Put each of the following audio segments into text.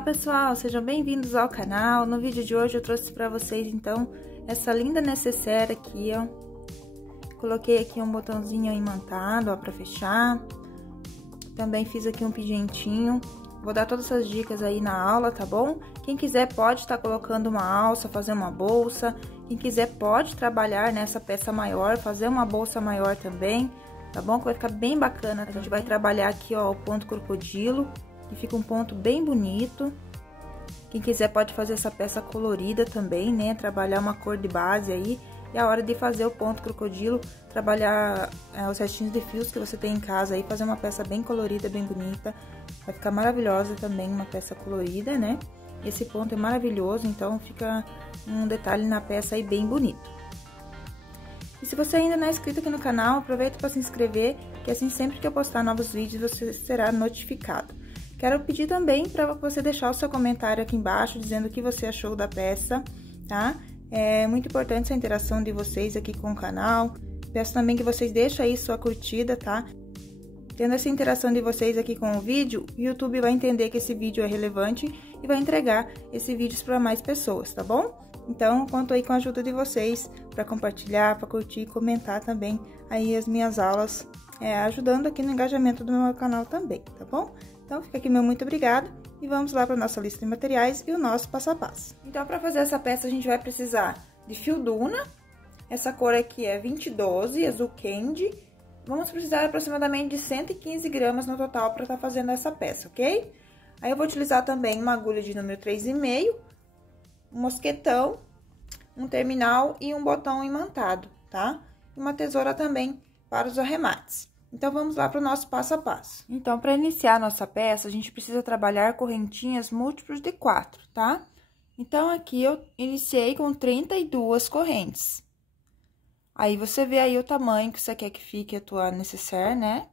Olá pessoal, sejam bem-vindos ao canal. No vídeo de hoje eu trouxe para vocês então essa linda necessaire aqui, ó. Coloquei aqui um botãozinho imantado, ó, para fechar. Também fiz aqui um pingentinho. Vou dar todas essas dicas aí na aula, tá bom? Quem quiser pode estar colocando uma alça, fazer uma bolsa. Quem quiser pode trabalhar nessa peça maior, fazer uma bolsa maior também, tá bom? Que vai ficar bem bacana. A gente vai trabalhar aqui, ó, o ponto crocodilo. Que fica um ponto bem bonito. Quem quiser pode fazer essa peça colorida também, né? Trabalhar uma cor de base aí. E a hora de fazer o ponto crocodilo, trabalhar os restinhos de fios que você tem em casa aí, fazer uma peça bem colorida, bem bonita. Vai ficar maravilhosa também uma peça colorida, né? Esse ponto é maravilhoso, então fica um detalhe na peça aí bem bonito. E se você ainda não é inscrito aqui no canal, aproveita para se inscrever, que assim sempre que eu postar novos vídeos você será notificado. Quero pedir também para você deixar o seu comentário aqui embaixo, dizendo o que você achou da peça, tá? É muito importante essa interação de vocês aqui com o canal. Peço também que vocês deixem aí sua curtida, tá? Tendo essa interação de vocês aqui com o vídeo, o YouTube vai entender que esse vídeo é relevante e vai entregar esse vídeo para mais pessoas, tá bom? Então, conto aí com a ajuda de vocês para compartilhar, para curtir e comentar também aí as minhas aulas, ajudando aqui no engajamento do meu canal também, tá bom? Então, fica aqui meu muito obrigado e vamos lá para nossa lista de materiais e o nosso passo a passo. Então, para fazer essa peça, a gente vai precisar de fio Duna, essa cor aqui é 2012, azul candy. Vamos precisar aproximadamente de 115 gramas no total para estar fazendo essa peça, ok? Aí, eu vou utilizar também uma agulha de número 3,5, um mosquetão, um terminal e um botão imantado, tá? E uma tesoura também para os arremates. Então, vamos lá para o nosso passo a passo. Então, para iniciar a nossa peça, a gente precisa trabalhar correntinhas múltiplos de 4, tá? Então, aqui eu iniciei com 32 correntes. Aí, você vê aí o tamanho que você quer que fique a tua necessaire, né?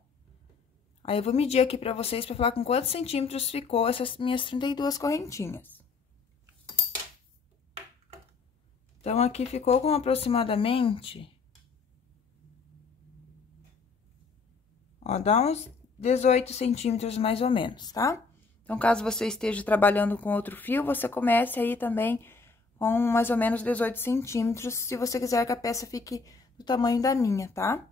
Aí, eu vou medir aqui para vocês, para falar com quantos centímetros ficou essas minhas 32 correntinhas. Então, aqui ficou com aproximadamente... Ó, dá uns 18 centímetros mais ou menos, tá? Então, caso você esteja trabalhando com outro fio, você comece aí também com mais ou menos 18 centímetros, se você quiser que a peça fique do tamanho da minha, tá?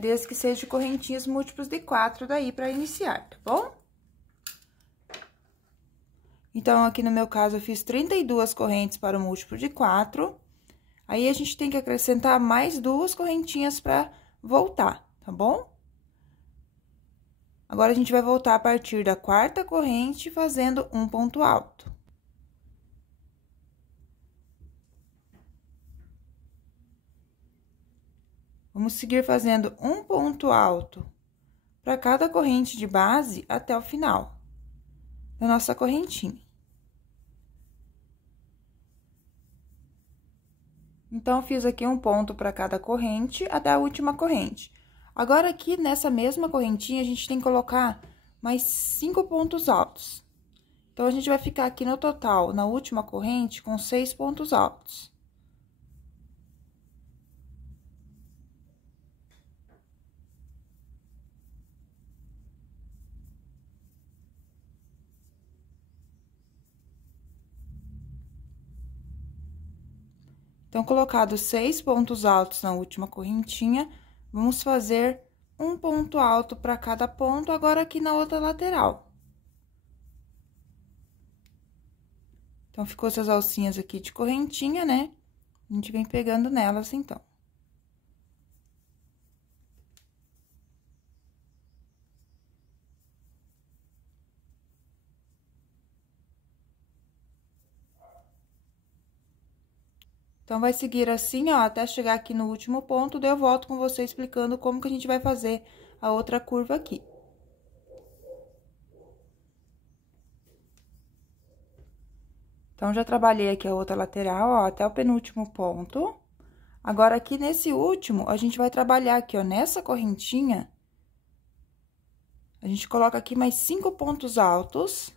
Desde que seja de correntinhas múltiplos de 4 daí pra iniciar, tá bom? Então, aqui no meu caso, eu fiz 32 correntes para o múltiplo de 4. Aí, a gente tem que acrescentar mais 2 correntinhas pra voltar, tá bom? Agora, a gente vai voltar a partir da 4ª corrente, fazendo um ponto alto. Vamos seguir fazendo um ponto alto para cada corrente de base até o final da nossa correntinha. Então, fiz aqui um ponto para cada corrente até a última corrente. Agora, aqui nessa mesma correntinha, a gente tem que colocar mais 5 pontos altos. Então, a gente vai ficar aqui no total, na última corrente, com 6 pontos altos. Então, colocados 6 pontos altos na última correntinha, vamos fazer um ponto alto para cada ponto, agora aqui na outra lateral. Então, ficou essas alcinhas aqui de correntinha, né? A gente vem pegando nelas, então. Então, vai seguir assim, ó, até chegar aqui no último ponto, daí eu volto com você explicando como que a gente vai fazer a outra curva aqui. Então, já trabalhei aqui a outra lateral, ó, até o penúltimo ponto. Agora, aqui nesse último, a gente vai trabalhar aqui, ó, nessa correntinha. A gente coloca aqui mais 5 pontos altos,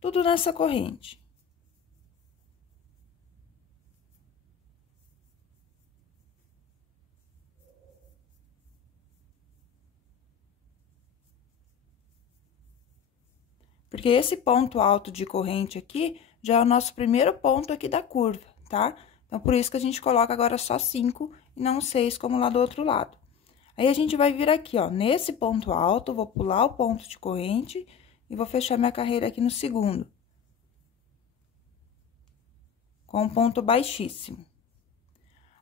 tudo nessa corrente. Porque esse ponto alto de corrente aqui já é o nosso primeiro ponto aqui da curva, tá? Então, por isso que a gente coloca agora só 5 e não 6 como lá do outro lado. Aí, a gente vai vir aqui, ó, nesse ponto alto, vou pular o ponto de corrente e vou fechar minha carreira aqui no segundo. Com um ponto baixíssimo.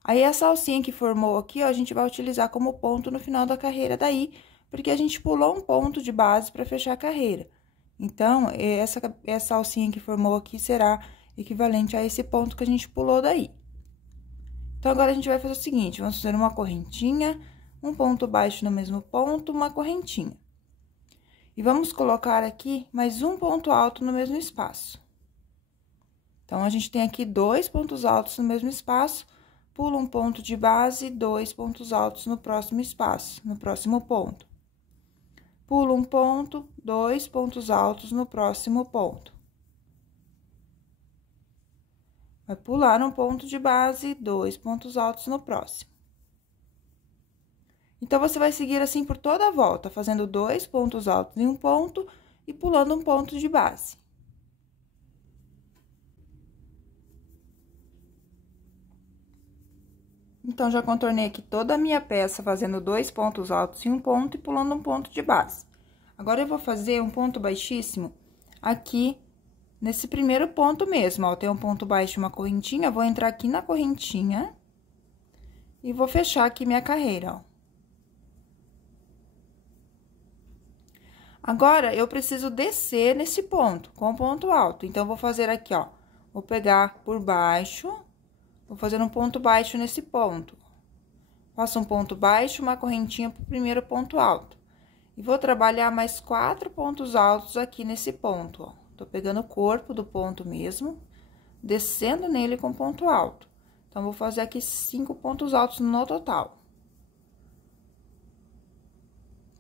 Aí, essa alcinha que formou aqui, ó, a gente vai utilizar como ponto no final da carreira daí, porque a gente pulou um ponto de base para fechar a carreira. Então, essa alcinha que formou aqui será equivalente a esse ponto que a gente pulou daí. Então, agora, a gente vai fazer o seguinte, vamos fazer uma correntinha, um ponto baixo no mesmo ponto, uma correntinha. E vamos colocar aqui mais um ponto alto no mesmo espaço. Então, a gente tem aqui 2 pontos altos no mesmo espaço, pula um ponto de base, 2 pontos altos no próximo espaço, no próximo ponto. Pula um ponto, 2 pontos altos no próximo ponto. Vai pular um ponto de base, 2 pontos altos no próximo. Então, você vai seguir assim por toda a volta, fazendo 2 pontos altos em um ponto e pulando um ponto de base. Então, já contornei aqui toda a minha peça, fazendo 2 pontos altos em um ponto e pulando um ponto de base. Agora, eu vou fazer um ponto baixíssimo aqui nesse primeiro ponto mesmo, ó. Tem um ponto baixo e uma correntinha, vou entrar aqui na correntinha e vou fechar aqui minha carreira, ó. Agora, eu preciso descer nesse ponto, com ponto alto. Então, eu vou fazer aqui, ó, vou pegar por baixo, vou fazer um ponto baixo nesse ponto. Faço um ponto baixo, uma correntinha pro primeiro ponto alto. E vou trabalhar mais 4 pontos altos aqui nesse ponto, ó. Tô pegando o corpo do ponto mesmo, descendo nele com ponto alto. Então, vou fazer aqui 5 pontos altos no total.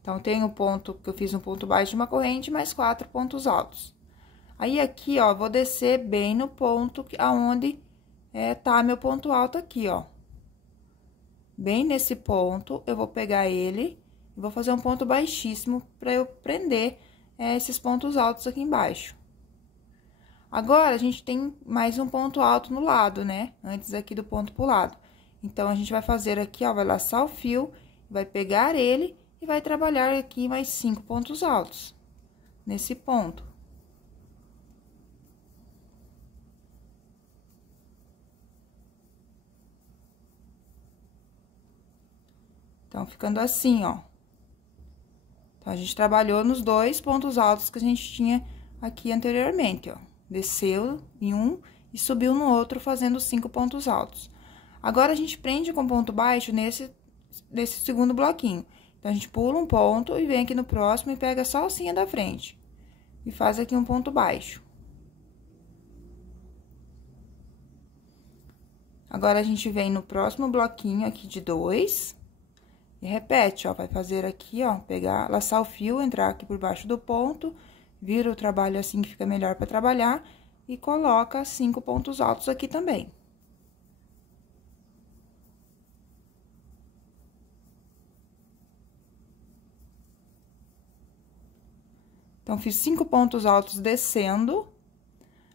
Então, tem o ponto que eu fiz um ponto baixo de uma corrente, mais 4 pontos altos. Aí, aqui, ó, vou descer bem no ponto aonde tá meu ponto alto aqui, ó. Bem nesse ponto, eu vou pegar ele e vou fazer um ponto baixíssimo para eu prender esses pontos altos aqui embaixo. Agora, a gente tem mais um ponto alto no lado, né? Antes aqui do ponto pulado. Então, a gente vai fazer aqui, ó, vai laçar o fio, vai pegar ele e vai trabalhar aqui mais 5 pontos altos nesse ponto. Então, ficando assim, ó. Então, a gente trabalhou nos 2 pontos altos que a gente tinha aqui anteriormente, ó. Desceu em um e subiu no outro, fazendo 5 pontos altos. Agora, a gente prende com ponto baixo nesse segundo bloquinho. Então, a gente pula um ponto e vem aqui no próximo e pega só a alcinha da frente. E faz aqui um ponto baixo. Agora, a gente vem no próximo bloquinho aqui de 2. E repete, ó, vai fazer aqui, ó, pegar, laçar o fio, entrar aqui por baixo do ponto, vira o trabalho assim que fica melhor para trabalhar e coloca 5 pontos altos aqui também. Então, fiz 5 pontos altos descendo,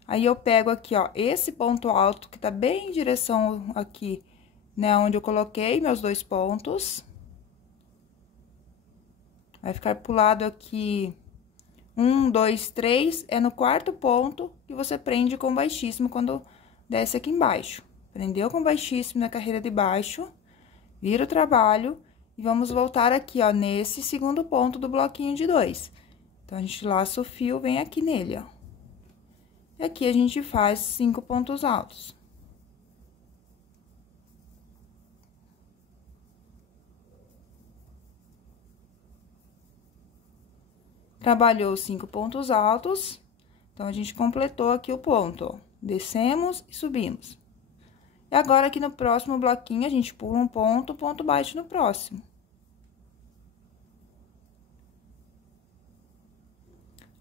aí eu pego aqui, ó, esse ponto alto que tá bem em direção aqui, né, onde eu coloquei meus 2 pontos. Vai ficar pro lado aqui, 1, 2, 3, é no quarto ponto que você prende com baixíssimo quando desce aqui embaixo. Prendeu com baixíssimo na carreira de baixo, vira o trabalho e vamos voltar aqui, ó, nesse segundo ponto do bloquinho de 2. Então, a gente laça o fio, vem aqui nele, ó. E aqui a gente faz 5 pontos altos. Trabalhou 5 pontos altos, então, a gente completou aqui o ponto, ó. Descemos e subimos. E agora, aqui no próximo bloquinho, a gente pula um ponto baixo no próximo.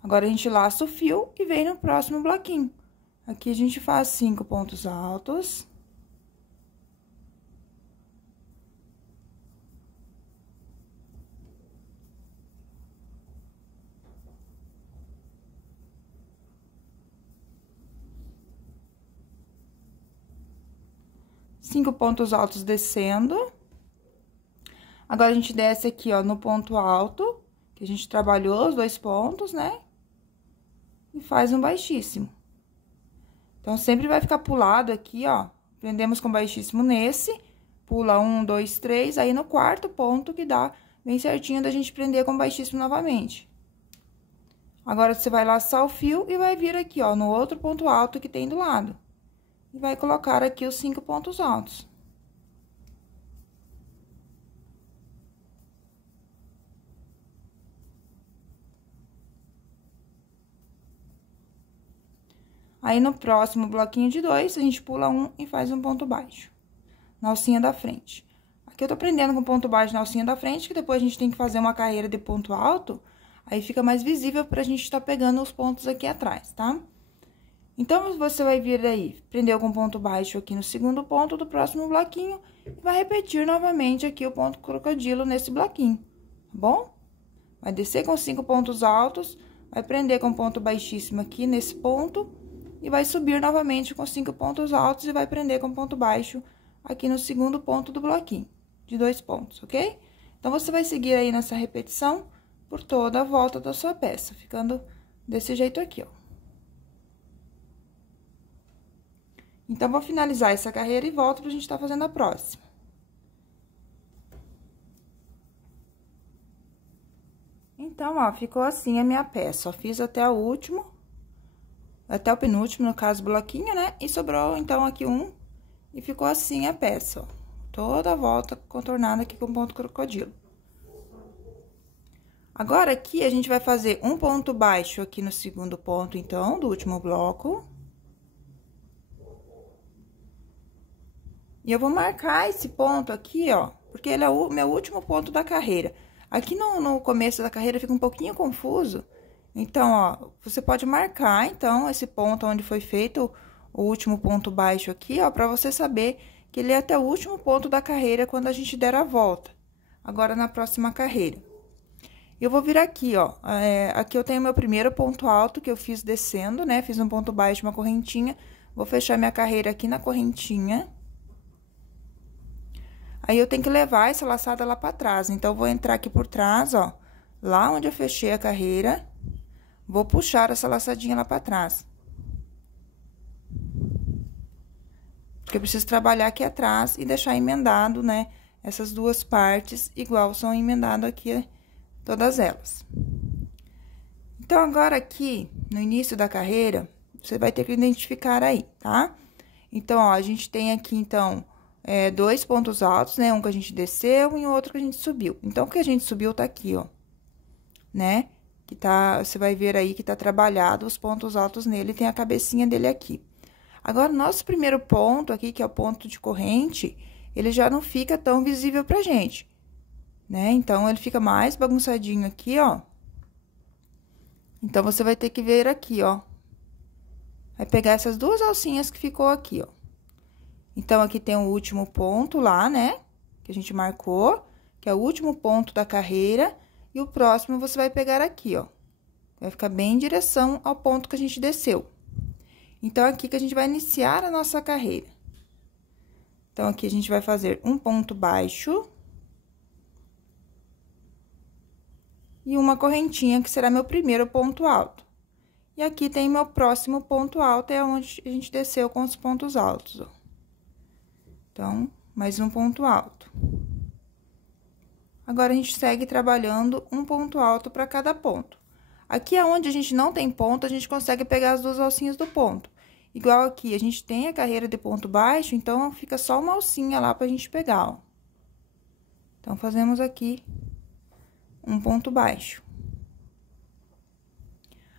Agora, a gente laça o fio e vem no próximo bloquinho. Aqui, a gente faz 5 pontos altos. 5 pontos altos descendo. Agora, a gente desce aqui, ó, no ponto alto, que a gente trabalhou os 2 pontos, né? E faz um baixíssimo. Então, sempre vai ficar pulado aqui, ó. Prendemos com baixíssimo nesse, pula 1, 2, 3, aí no quarto ponto que dá bem certinho da gente prender com baixíssimo novamente. Agora, você vai laçar o fio e vai vir aqui, ó, no outro ponto alto que tem do lado. E vai colocar aqui os 5 pontos altos. Aí, no próximo bloquinho de 2, a gente pula 1 e faz um ponto baixo na alcinha da frente. Aqui eu tô prendendo com ponto baixo na alcinha da frente, que depois a gente tem que fazer uma carreira de ponto alto, aí fica mais visível pra gente estar pegando os pontos aqui atrás, tá? Então, você vai vir aí, prendeu com ponto baixo aqui no segundo ponto do próximo bloquinho, e vai repetir novamente aqui o ponto crocodilo nesse bloquinho, tá bom? Vai descer com 5 pontos altos, vai prender com ponto baixíssimo aqui nesse ponto, e vai subir novamente com 5 pontos altos e vai prender com ponto baixo aqui no segundo ponto do bloquinho, de 2 pontos, ok? Então, você vai seguir aí nessa repetição por toda a volta da sua peça, ficando desse jeito aqui, ó. Então, vou finalizar essa carreira e volto pra gente estar fazendo a próxima. Então, ó, ficou assim a minha peça, ó, fiz até o último, até o penúltimo, no caso, bloquinho, né? E sobrou, então, aqui um, e ficou assim a peça, ó. Toda a volta contornada aqui com ponto crocodilo. Agora, aqui, a gente vai fazer um ponto baixo aqui no segundo ponto, então, do último bloco. E eu vou marcar esse ponto aqui, ó, porque ele é o meu último ponto da carreira. Aqui no começo da carreira fica um pouquinho confuso. Então, ó, você pode marcar, então, esse ponto onde foi feito o último ponto baixo aqui, ó, pra você saber que ele é até o último ponto da carreira quando a gente der a volta. Agora, na próxima carreira. Eu vou vir aqui, ó, aqui eu tenho meu primeiro ponto alto que eu fiz descendo, né? Fiz um ponto baixo, uma correntinha. Vou fechar minha carreira aqui na correntinha. Aí, eu tenho que levar essa laçada lá pra trás. Então, eu vou entrar aqui por trás, ó, lá onde eu fechei a carreira. Vou puxar essa laçadinha lá pra trás. Porque eu preciso trabalhar aqui atrás e deixar emendado, né? Essas duas partes, igual são emendado aqui, todas elas. Então, agora aqui, no início da carreira, você vai ter que identificar aí, tá? Então, ó, a gente tem aqui, então, 2 pontos altos, né? Um que a gente desceu e outro que a gente subiu. Então, o que a gente subiu tá aqui, ó, né? Que tá, você vai ver aí que tá trabalhado os pontos altos nele, tem a cabecinha dele aqui. Agora, nosso primeiro ponto aqui, que é o ponto de corrente, ele já não fica tão visível pra gente, né? Então, ele fica mais bagunçadinho aqui, ó. Então, você vai ter que ver aqui, ó. Vai pegar essas duas alcinhas que ficou aqui, ó. Então, aqui tem o último ponto lá, né? Que a gente marcou, que é o último ponto da carreira. E o próximo, você vai pegar aqui, ó. Vai ficar bem em direção ao ponto que a gente desceu. Então, aqui que a gente vai iniciar a nossa carreira. Então, aqui a gente vai fazer um ponto baixo. E uma correntinha, que será meu primeiro ponto alto. E aqui tem meu próximo ponto alto, é onde a gente desceu com os pontos altos, ó. Então, mais um ponto alto. Agora, a gente segue trabalhando um ponto alto para cada ponto. Aqui, aonde a gente não tem ponto, a gente consegue pegar as duas alcinhas do ponto. Igual aqui, a gente tem a carreira de ponto baixo, então, fica só uma alcinha lá pra gente pegar, ó. Então, fazemos aqui um ponto baixo.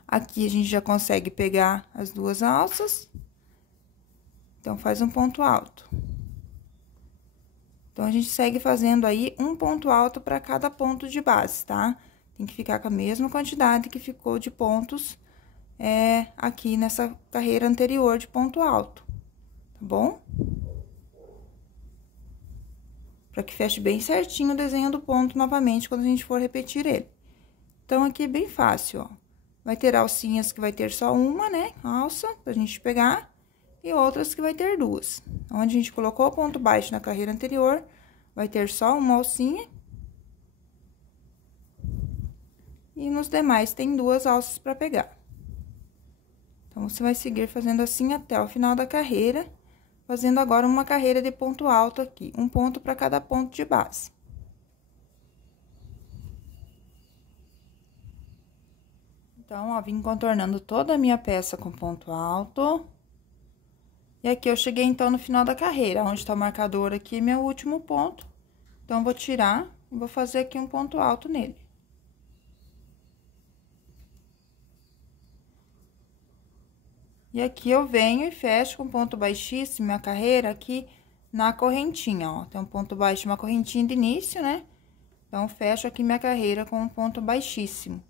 Aqui, a gente já consegue pegar as duas alças. Então, faz um ponto alto. Então, a gente segue fazendo aí um ponto alto para cada ponto de base, tá? Tem que ficar com a mesma quantidade que ficou de pontos aqui nessa carreira anterior de ponto alto, tá bom? Para que feche bem certinho o desenho do ponto novamente quando a gente for repetir ele. Então, aqui é bem fácil, ó. Vai ter alcinhas que vai ter só uma, né? Alça, pra gente pegar. e outras que vai ter duas. Onde a gente colocou o ponto baixo na carreira anterior, vai ter só uma alcinha. E nos demais tem duas alças para pegar. Então, você vai seguir fazendo assim até o final da carreira, fazendo agora uma carreira de ponto alto aqui, um ponto para cada ponto de base. Então, ó, vim contornando toda a minha peça com ponto alto. E aqui eu cheguei, então, no final da carreira, onde tá o marcador aqui, meu último ponto. Então, vou tirar e vou fazer aqui um ponto alto nele. E aqui eu venho e fecho com ponto baixíssimo a carreira aqui na correntinha, ó. Tem um ponto baixo, uma correntinha de início, né? Então, fecho aqui minha carreira com um ponto baixíssimo.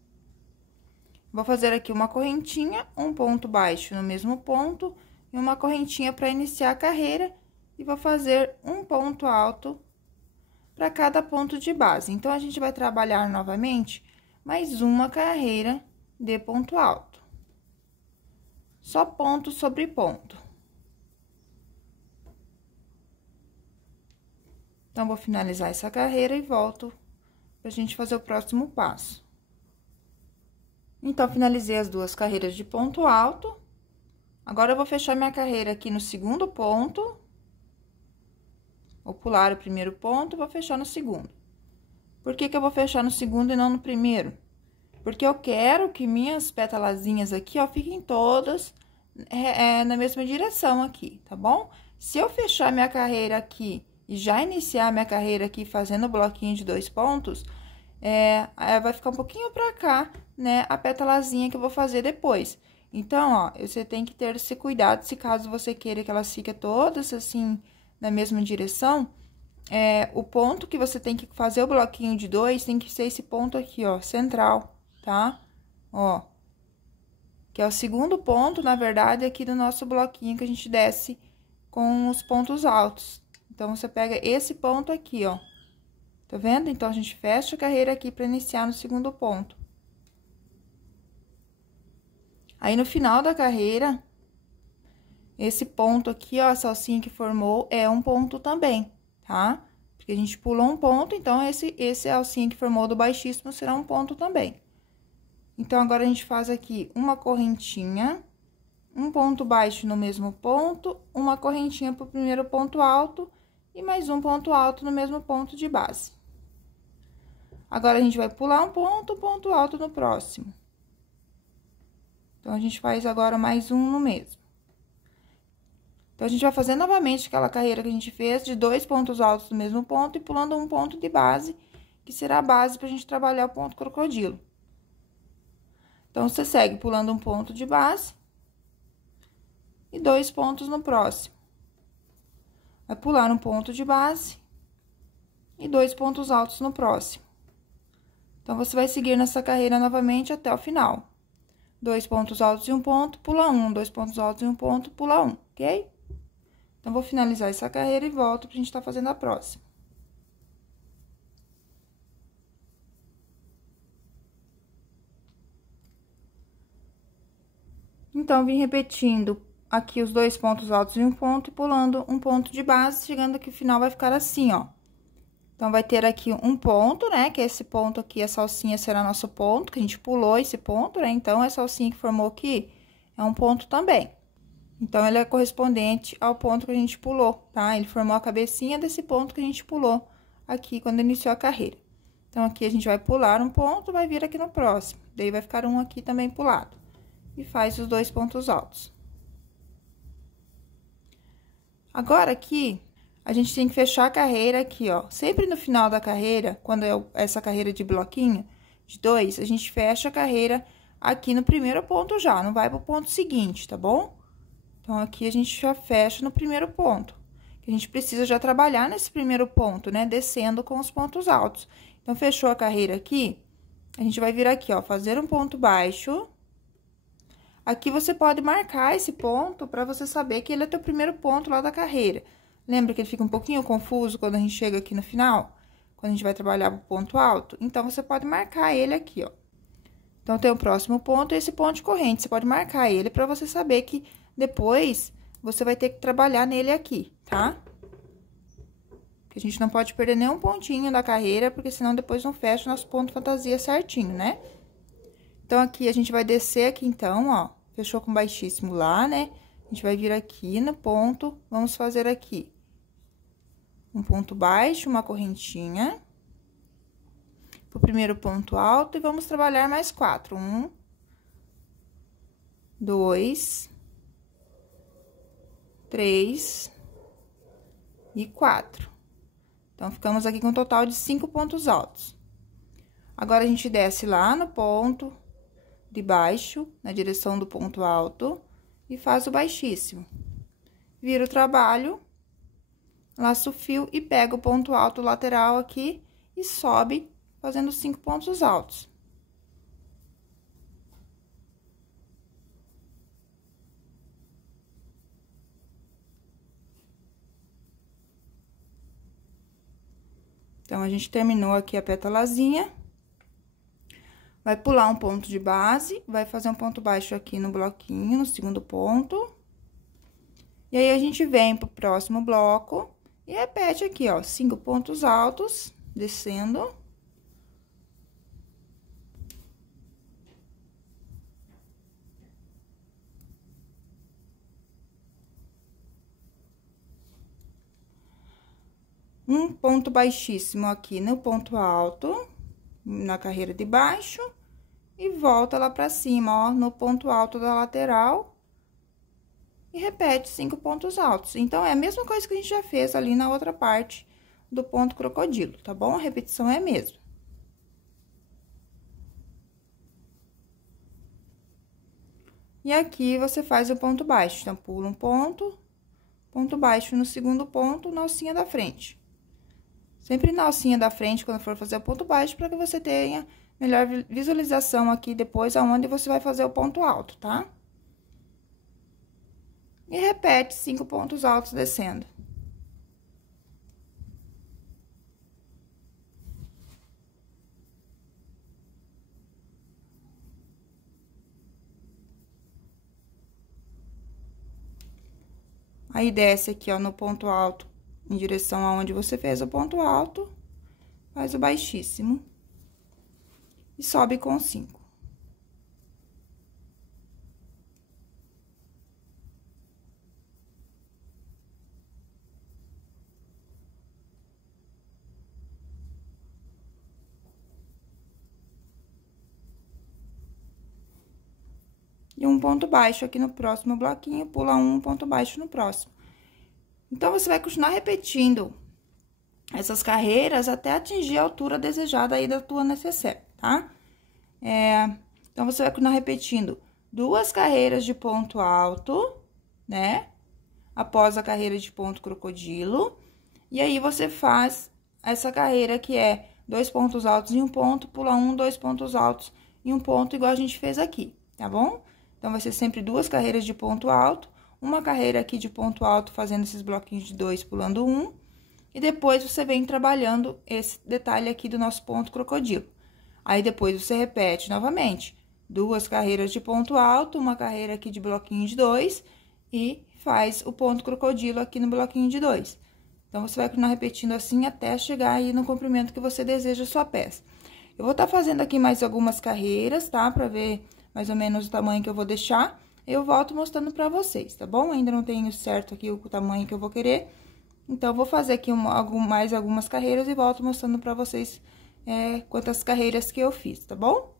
Vou fazer aqui uma correntinha, um ponto baixo no mesmo ponto e uma correntinha para iniciar a carreira. E vou fazer um ponto alto para cada ponto de base. Então, a gente vai trabalhar novamente mais uma carreira de ponto alto. Só ponto sobre ponto. Então, vou finalizar essa carreira e volto pra gente fazer o próximo passo. Então, finalizei as duas carreiras de ponto alto. Agora, eu vou fechar minha carreira aqui no segundo ponto. Vou pular o primeiro ponto e vou fechar no segundo. Por que que eu vou fechar no segundo e não no primeiro? Porque eu quero que minhas pétalazinhas aqui, ó, fiquem todas na mesma direção aqui, tá bom? Se eu fechar minha carreira aqui e já iniciar minha carreira aqui fazendo o bloquinho de 2 pontos, vai ficar um pouquinho pra cá, né, a pétalazinha que eu vou fazer depois. Então, ó, você tem que ter esse cuidado, se caso você queira que elas fiquem todas assim, na mesma direção, o ponto que você tem que fazer o bloquinho de 2 tem que ser esse ponto aqui, ó, central, tá? Ó, que é o segundo ponto, na verdade, aqui do nosso bloquinho que a gente desce com os pontos altos. Então, você pega esse ponto aqui, ó, tá vendo? Então, a gente fecha a carreira aqui para iniciar no segundo ponto. Aí, no final da carreira, esse ponto aqui, ó, a salsinha que formou é um ponto também, tá? Porque a gente pulou um ponto, então, esse alcinha que formou do baixíssimo será um ponto também. Então, agora, a gente faz aqui uma correntinha, um ponto baixo no mesmo ponto, uma correntinha pro primeiro ponto alto e mais um ponto alto no mesmo ponto de base. Agora, a gente vai pular um ponto alto no próximo. Então, a gente faz agora mais um no mesmo. Então, a gente vai fazer novamente aquela carreira que a gente fez de 2 pontos altos no mesmo ponto e pulando um ponto de base, que será a base pra gente trabalhar o ponto crocodilo. Então, você segue pulando um ponto de base e 2 pontos no próximo. Vai pular um ponto de base e 2 pontos altos no próximo. Então, você vai seguir nessa carreira novamente até o final. 2 pontos altos e um ponto, pula um, 2 pontos altos e um ponto, pula um, ok? Então, vou finalizar essa carreira e volto pra gente tá fazendo a próxima. Então, vim repetindo aqui os 2 pontos altos e um ponto, pulando um ponto de base, chegando aqui no final vai ficar assim, ó. Então, vai ter aqui um ponto, né, que é esse ponto aqui, essa alcinha será nosso ponto, que a gente pulou esse ponto, né, então, essa alcinha que formou aqui é um ponto também. Então, ele é correspondente ao ponto que a gente pulou, tá? Ele formou a cabecinha desse ponto que a gente pulou aqui quando iniciou a carreira. Então, aqui a gente vai pular um ponto, vai vir aqui no próximo, daí vai ficar um aqui também pulado. E faz os 2 pontos altos. Agora, aqui, a gente tem que fechar a carreira aqui, ó. Sempre no final da carreira, quando é essa carreira de bloquinho, de 2, a gente fecha a carreira aqui no primeiro ponto já, não vai pro ponto seguinte, tá bom? Então, aqui a gente já fecha no primeiro ponto. Que a gente precisa já trabalhar nesse primeiro ponto, né? Descendo com os pontos altos. Então, fechou a carreira aqui, a gente vai vir aqui, ó, fazer um ponto baixo. Aqui, você pode marcar esse ponto para você saber que ele é teu primeiro ponto lá da carreira. Lembra que ele fica um pouquinho confuso quando a gente chega aqui no final? Quando a gente vai trabalhar o ponto alto? Então, você pode marcar ele aqui, ó. Então, tem o próximo ponto e esse ponto de corrente. Você pode marcar ele para você saber que depois você vai ter que trabalhar nele aqui, tá? Porque a gente não pode perder nenhum pontinho da carreira, porque senão depois não fecha o nosso ponto fantasia certinho, né? Então, aqui a gente vai descer aqui, então, ó, fechou com baixíssimo lá, né? A gente vai vir aqui no ponto, vamos fazer aqui um ponto baixo, uma correntinha pro primeiro ponto alto e vamos trabalhar mais 4. 1, 2, 3 e 4. Então, ficamos aqui com um total de 5 pontos altos. Agora, a gente desce lá no ponto de baixo, na direção do ponto alto, e faz o baixíssimo. Vira o trabalho, laça o fio e pega o ponto alto lateral aqui e sobe, fazendo 5 pontos altos. Então, a gente terminou aqui a pétalazinha. Vai pular um ponto de base, vai fazer um ponto baixo aqui no bloquinho, no segundo ponto. E aí, a gente vem pro próximo bloco e repete aqui, ó, 5 pontos altos, descendo. Um ponto baixíssimo aqui no ponto alto, na carreira de baixo, e volta lá pra cima, ó, no ponto alto da lateral, e repete 5 pontos altos. Então, é a mesma coisa que a gente já fez ali na outra parte do ponto crocodilo, tá bom? A repetição é a mesma. E aqui, você faz o ponto baixo, então, pula um ponto baixo no segundo ponto, na alcinha da frente. Sempre na alcinha da frente, quando for fazer o ponto baixo, para que você tenha melhor visualização aqui depois, aonde você vai fazer o ponto alto, tá? E repete 5 pontos altos descendo. Aí, desce aqui, ó, no ponto alto, em direção aonde você fez o ponto alto, faz o baixíssimo. E sobe com 5. E um ponto baixo aqui no próximo bloquinho, pula um ponto baixo no próximo. Então, você vai continuar repetindo essas carreiras até atingir a altura desejada aí da tua necessaire, tá? Então, você vai continuar repetindo 2 carreiras de ponto alto, né? Após a carreira de ponto crocodilo. E aí, você faz essa carreira que é 2 pontos altos em um ponto, pula 1, 2 pontos altos em um ponto, igual a gente fez aqui, tá bom? Então, vai ser sempre 2 carreiras de ponto alto, uma carreira aqui de ponto alto, fazendo esses bloquinhos de 2, pulando 1. E depois, você vem trabalhando esse detalhe aqui do nosso ponto crocodilo. Aí, depois, você repete novamente 2 carreiras de ponto alto, uma carreira aqui de bloquinho de 2 e faz o ponto crocodilo aqui no bloquinho de 2. Então, você vai continuar repetindo assim até chegar aí no comprimento que você deseja a sua peça. Eu vou estar fazendo aqui mais algumas carreiras, tá? Pra ver mais ou menos o tamanho que eu vou deixar. Eu volto mostrando pra vocês, tá bom? Ainda não tenho certo aqui o tamanho que eu vou querer. Então, eu vou fazer aqui mais algumas carreiras e volto mostrando pra vocês quantas carreiras que eu fiz, tá bom?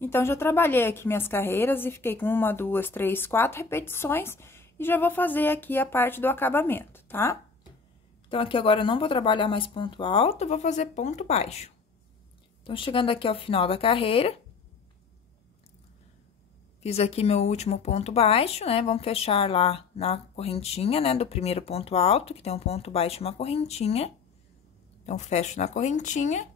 Então, já trabalhei aqui minhas carreiras e fiquei com 1, 2, 3, 4 repetições. E já vou fazer aqui a parte do acabamento, tá? Então, aqui agora eu não vou trabalhar mais ponto alto, eu vou fazer ponto baixo. Então, chegando aqui ao final da carreira, fiz aqui meu último ponto baixo, né? Vamos fechar lá na correntinha, né? Do primeiro ponto alto, que tem um ponto baixo e uma correntinha. Então, fecho na correntinha.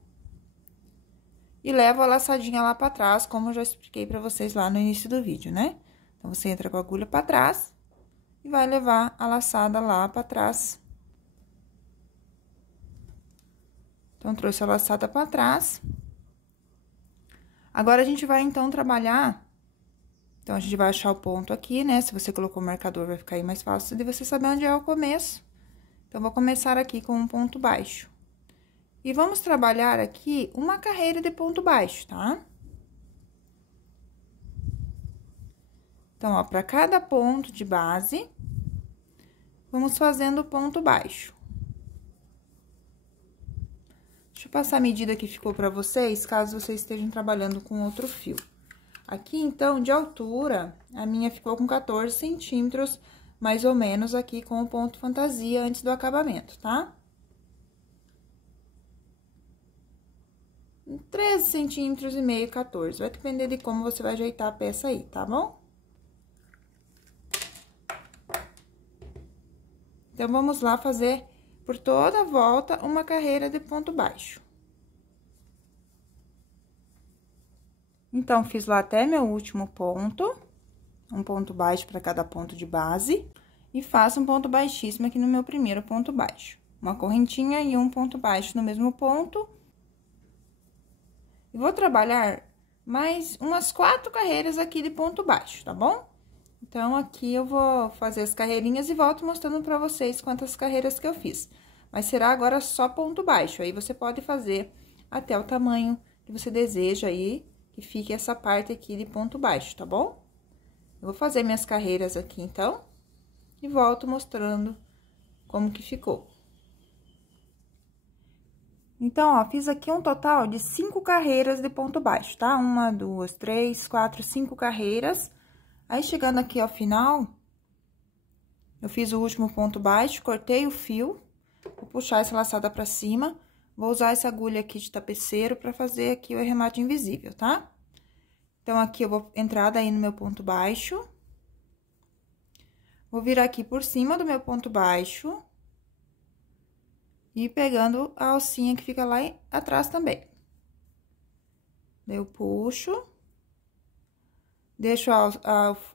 E levo a laçadinha lá pra trás, como eu já expliquei pra vocês lá no início do vídeo, né? Então, você entra com a agulha pra trás e vai levar a laçada lá pra trás. Então, trouxe a laçada pra trás. Agora, a gente vai, então, trabalhar... Então, a gente vai achar o ponto aqui, né? Se você colocou o marcador, vai ficar aí mais fácil de você saber onde é o começo. Então, vou começar aqui com um ponto baixo. E vamos trabalhar aqui uma carreira de ponto baixo, tá? Então, ó, para cada ponto de base, vamos fazendo ponto baixo. Deixa eu passar a medida que ficou para vocês, caso vocês estejam trabalhando com outro fio. Aqui, então, de altura, a minha ficou com 14 centímetros, mais ou menos, aqui com o ponto fantasia antes do acabamento, tá? 13 centímetros e meio, 14. Vai depender de como você vai ajeitar a peça aí, tá bom? Então, vamos lá fazer por toda a volta uma carreira de ponto baixo. Então, fiz lá até meu último ponto, um ponto baixo para cada ponto de base, e faço um ponto baixíssimo aqui no meu primeiro ponto baixo. Uma correntinha e um ponto baixo no mesmo ponto. E vou trabalhar mais umas 4 carreiras aqui de ponto baixo, tá bom? Então, aqui eu vou fazer as carreirinhas e volto mostrando pra vocês quantas carreiras que eu fiz. Mas será agora só ponto baixo, aí você pode fazer até o tamanho que você deseja aí, que fique essa parte aqui de ponto baixo, tá bom? Eu vou fazer minhas carreiras aqui, então, e volto mostrando como que ficou. Então, ó, fiz aqui um total de 5 carreiras de ponto baixo, tá? 1, 2, 3, 4, 5 carreiras. Aí, chegando aqui ao final, eu fiz o último ponto baixo, cortei o fio, vou puxar essa laçada pra cima, vou usar essa agulha aqui de tapeceiro pra fazer aqui o arremate invisível, tá? Então, aqui eu vou entrar daí no meu ponto baixo, vou virar aqui por cima do meu ponto baixo e pegando a alcinha que fica lá atrás também. Eu puxo, deixo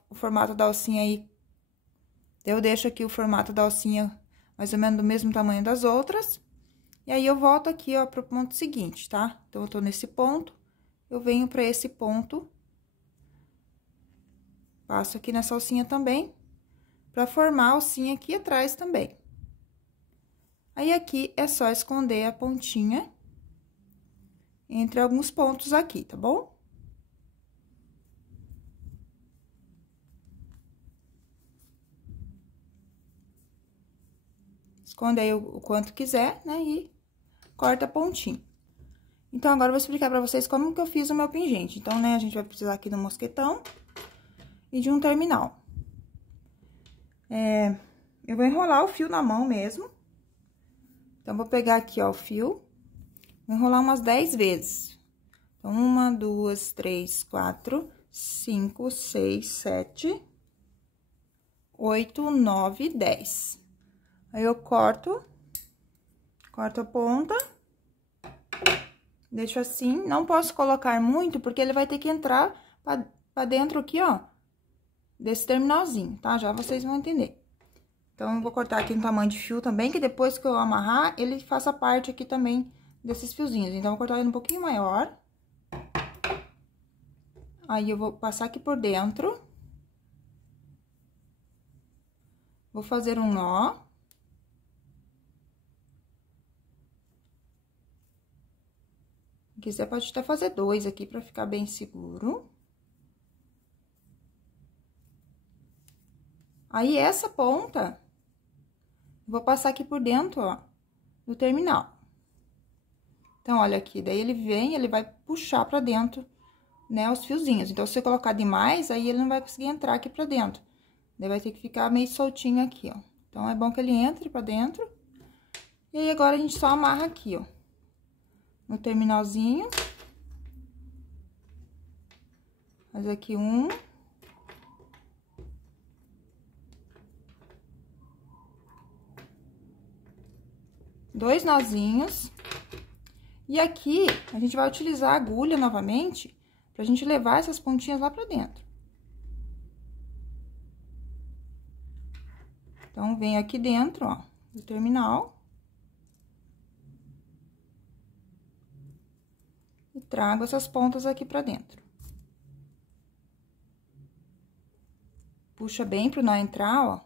o formato da alcinha aí, eu deixo aqui o formato da alcinha mais ou menos do mesmo tamanho das outras, e aí eu volto aqui, ó, pro ponto seguinte, tá? Então, eu tô nesse ponto, eu venho pra esse ponto, passo aqui nessa alcinha também, pra formar a alcinha aqui atrás também. Aí, aqui, é só esconder a pontinha entre alguns pontos aqui, tá bom? Esconde aí o quanto quiser, né? E corta a pontinha. Então, agora eu vou explicar pra vocês como que eu fiz o meu pingente. Então, né, a gente vai precisar aqui do mosquetão e de um terminal. Eu vou enrolar o fio na mão mesmo. Então, vou pegar aqui, ó, o fio, vou enrolar umas 10 vezes. Então, 1, 2, 3, 4, 5, 6, 7, 8, 9, 10. Aí, eu corto a ponta, deixo assim. Não posso colocar muito, porque ele vai ter que entrar pra dentro aqui, ó, desse terminalzinho, tá? Já vocês vão entender. Então, eu vou cortar aqui no tamanho de fio também, que depois que eu amarrar, ele faça parte aqui também desses fiozinhos. Então, eu vou cortar ele um pouquinho maior. Aí, eu vou passar aqui por dentro. Vou fazer um nó. Se quiser, pode até fazer 2 aqui pra ficar bem seguro. Aí, essa ponta, vou passar aqui por dentro, ó, do terminal. Então, olha aqui, daí ele vem, ele vai puxar pra dentro, né, os fiozinhos. Então, se você colocar demais, aí ele não vai conseguir entrar aqui pra dentro. Daí, vai ter que ficar meio soltinho aqui, ó. Então, é bom que ele entre pra dentro. E aí, agora, a gente só amarra aqui, ó, no terminalzinho. Faz aqui um. Dois nozinhos. E aqui, a gente vai utilizar a agulha novamente, pra gente levar essas pontinhas lá pra dentro. Então, vem aqui dentro, ó, do terminal. E trago essas pontas aqui pra dentro. Puxa bem pro nó entrar, ó.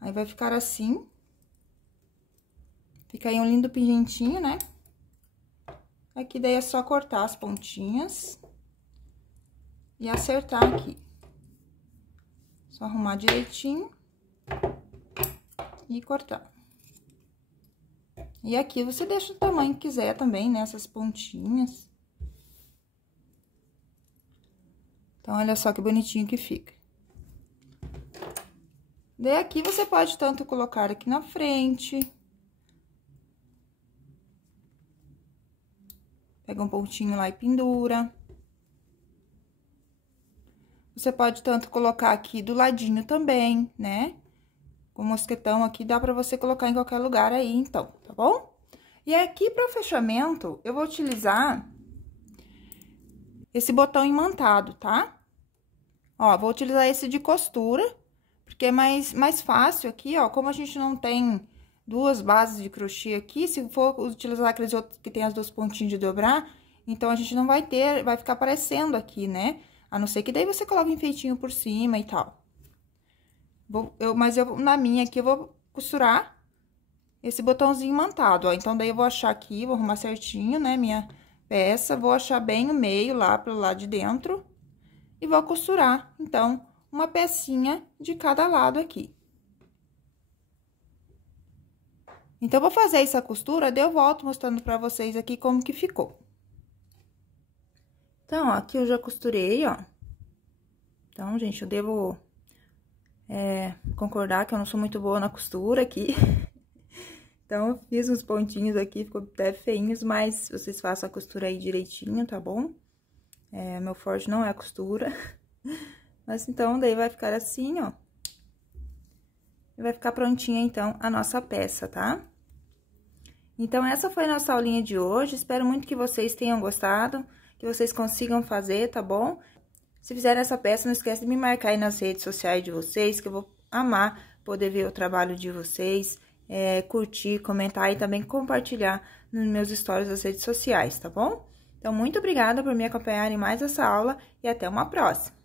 Aí, vai ficar assim. Fica aí um lindo pingentinho, né? Aqui, daí, é só cortar as pontinhas e acertar aqui. Só arrumar direitinho e cortar. E aqui, você deixa o tamanho que quiser também, né? Essas pontinhas. Então, olha só que bonitinho que fica. Daí, aqui, você pode tanto colocar aqui na frente. Pega um pontinho lá e pendura. Você pode tanto colocar aqui do ladinho também, né? Com mosquetão aqui, dá pra você colocar em qualquer lugar aí, então, tá bom? E aqui, para o fechamento, eu vou utilizar esse botão imantado, tá? Ó, vou utilizar esse de costura, porque é mais fácil aqui, ó. Como a gente não tem duas bases de crochê aqui, se for utilizar aqueles outros que tem as duas pontinhas de dobrar, então a gente não vai ter, vai ficar aparecendo aqui, né? A não ser que daí você coloque um enfeitinho por cima e tal. Mas na minha aqui, eu vou costurar esse botãozinho imantado, ó. Então, daí eu vou achar aqui, vou arrumar certinho, né, minha peça, vou achar bem o meio lá, pelo lado de dentro, e vou costurar, então, uma pecinha de cada lado aqui. Então, eu vou fazer essa costura, daí eu volto mostrando pra vocês aqui como que ficou. Então, ó, aqui eu já costurei, ó. Então, gente, eu devo concordar que eu não sou muito boa na costura aqui. Então, eu fiz uns pontinhos aqui, ficou até feinhos, mas vocês façam a costura aí direitinho, tá bom? Meu forte não é a costura. Mas, então, daí vai ficar assim, ó. E vai ficar prontinha, então, a nossa peça, tá? Então, essa foi a nossa aulinha de hoje. Espero muito que vocês tenham gostado, que vocês consigam fazer, tá bom? Se fizerem essa peça, não esquece de me marcar aí nas redes sociais de vocês, que eu vou amar poder ver o trabalho de vocês, curtir, comentar e também compartilhar nos meus stories das redes sociais, tá bom? Então, muito obrigada por me acompanhar em mais essa aula e até uma próxima!